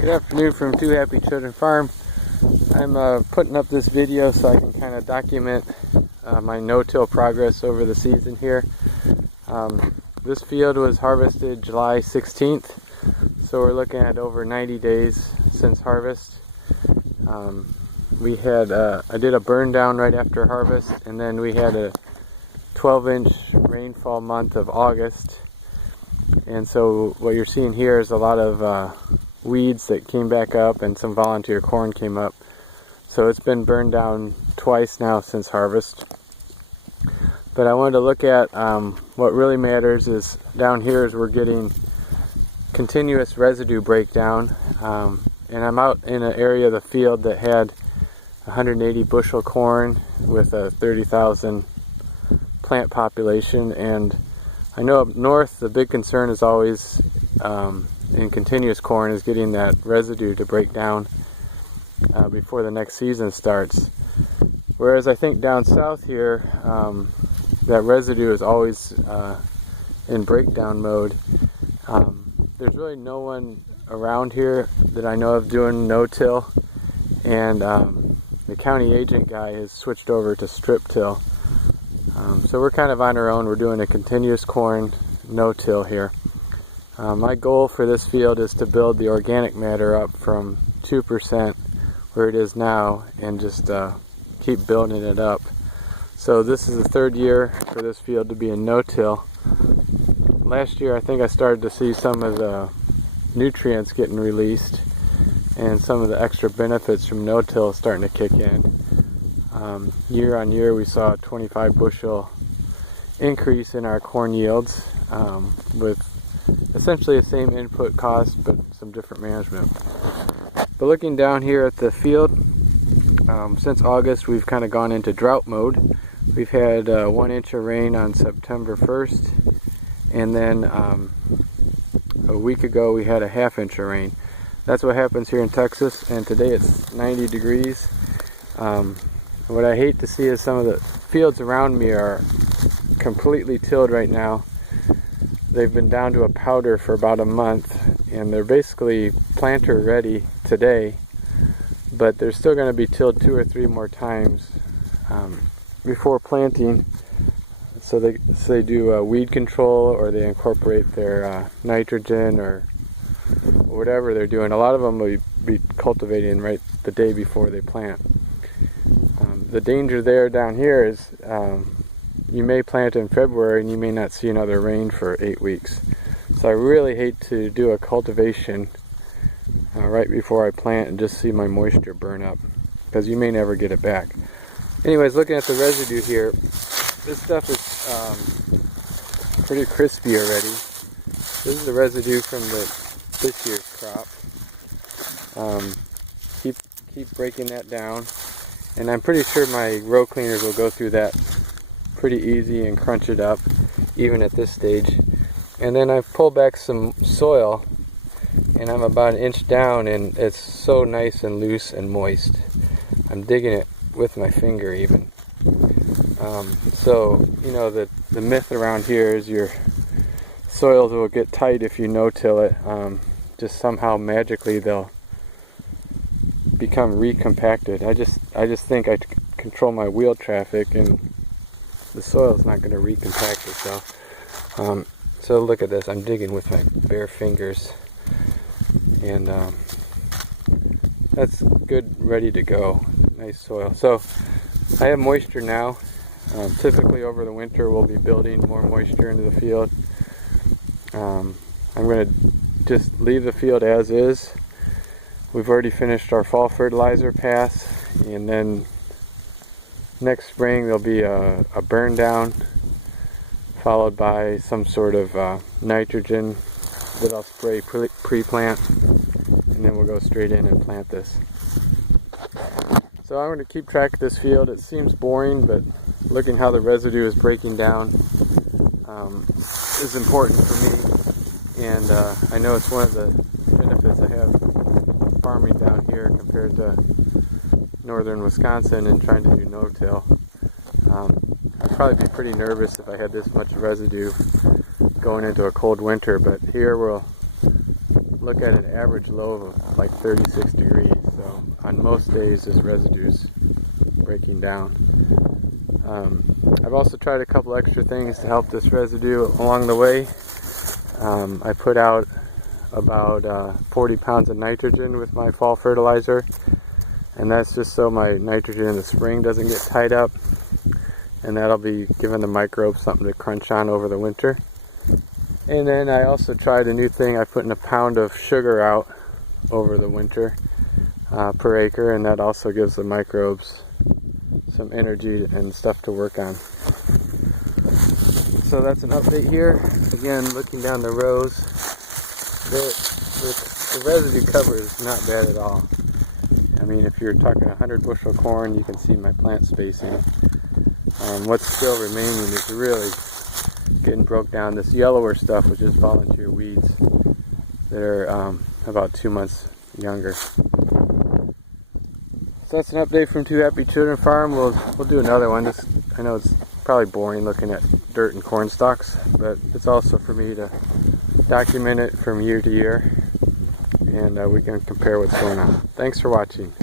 Good afternoon from Two Happy Children Farm. I'm putting up this video so I can kind of document my no-till progress over the season here. This field was harvested July 16th, so we're looking at over 90 days since harvest. I did a burn down right after harvest, and then we had a 12-inch rainfall month of August. And so what you're seeing here is a lot of weeds that came back up, and some volunteer corn came up. So it's been burned down twice now since harvest. But I wanted to look at what really matters is down here is we're getting continuous residue breakdown. And I'm out in an area of the field that had 180 bushel corn with a 30,000 plant population. And I know up north the big concern is always in continuous corn is getting that residue to break down before the next season starts. Whereas I think down south here, that residue is always in breakdown mode. There's really no one around here that I know of doing no-till, and the county agent guy has switched over to strip-till. So we're kind of on our own. We're doing a continuous corn no-till here. My goal for this field is to build the organic matter up from 2% where it is now and just keep building it up. So this is the third year for this field to be in no-till. Last year I think I started to see some of the nutrients getting released and some of the extra benefits from no-till starting to kick in. Year on year we saw a 25 bushel increase in our corn yields with essentially the same input cost but some different management. But looking down here at the field, since August we've kind of gone into drought mode. We've had 1 inch of rain on September 1st, and then a week ago we had a ½ inch of rain. That's what happens here in Texas, and today it's 90 degrees. What I hate to see is some of the fields around me are completely tilled right now. They've been down to a powder for about a month, and they're basically planter ready today, but they're still going to be tilled 2 or 3 more times before planting. So they do weed control, or they incorporate their nitrogen or whatever they're doing. A lot of them will be cultivating right the day before they plant. The danger there down here is you may plant in February and you may not see another rain for 8 weeks. So I really hate to do a cultivation right before I plant and just see my moisture burn up, because you may never get it back. Anyways, looking at the residue here, this stuff is pretty crispy already. This is the residue from this year's crop. Keep breaking that down, and I'm pretty sure my row cleaners will go through that pretty easy and crunch it up even at this stage. And then I've pulled back some soil, and I'm about 1 inch down, and it's so nice and loose and moist. I'm digging it with my finger even. So you know that the myth around here is your soils will get tight if you no-till it. Just somehow magically they'll become recompacted. I just think I control my wheel traffic, and the soil's not going to recompact itself. So look at this. I'm digging with my bare fingers, and that's good, ready to go. Nice soil. So I have moisture now. Typically over the winter we'll be building more moisture into the field. I'm going to just leave the field as is. We've already finished our fall fertilizer pass, and then next spring there'll be a burn down followed by some sort of nitrogen that I'll spray pre-plant, and then we'll go straight in and plant this. So I'm going to keep track of this field. It seems boring, but looking how the residue is breaking down is important for me, and I know it's one of the benefits I have farming down here compared to northern Wisconsin and trying to do no-till. I'd probably be pretty nervous if I had this much residue going into a cold winter, but here we'll look at an average low of like 36 degrees. So on most days this residue's breaking down. I've also tried a couple extra things to help this residue along the way. I put out about 40 pounds of nitrogen with my fall fertilizer, and that's just so my nitrogen in the spring doesn't get tied up, and that'll be giving the microbes something to crunch on over the winter. And then I also tried a new thing. I put in a pound of sugar out over the winter per acre, and that also gives the microbes some energy and stuff to work on. So that's an update here. Again, looking down the rows, the residue cover is not bad at all. I mean, if you're talking 100 bushel corn, you can see my plant spacing. What's still remaining is really getting broke down. This yellower stuff was just volunteer weeds that are about 2 months younger. So that's an update from Two Happy Children Farm. We'll do another one. I know it's probably boring looking at dirt and corn stalks, but it's also for me to document it from year to year, and we can compare what's going on. Thanks for watching.